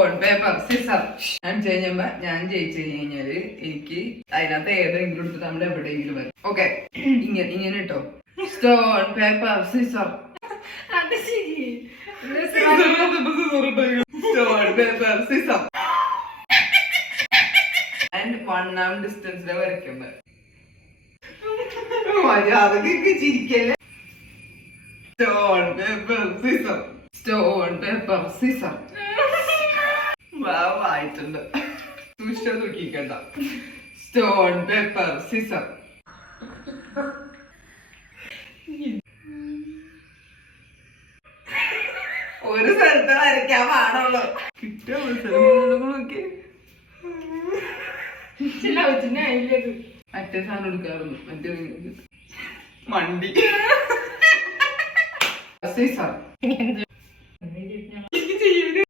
Stone paper scissor. ഞാൻ ജയിച്ചു കഴിഞ്ഞാല് എനിക്ക് അതിനകത്ത് ഏതെങ്കിലും എടുത്തിട്ട് നമ്മൾ എവിടെയെങ്കിലും വരും. ഓക്കെ, ഇങ്ങനെ ഇട്ടോ. Stone paper scissor. Stone paper scissor. And 1 arm ഡിസ്റ്റൻസിലെ വരയ്ക്കുമ്പോ അതൊക്കെ ചിരിക്കല്ലേ. Stone paper scissor. Stone paper scissor. വായിട്ടുണ്ട്. സൂക്ഷിച്ച തൂക്കിക്കണ്ട. Stone paper scissor. ഒരു സ്ഥലത്ത് വരയ്ക്കാൻ പാടുള്ളൂ. കിട്ടിയ നോക്കി മറ്റേ സാധനം എടുക്കാറുണ്ട്. മറ്റേ മണ്ടി സിസർ.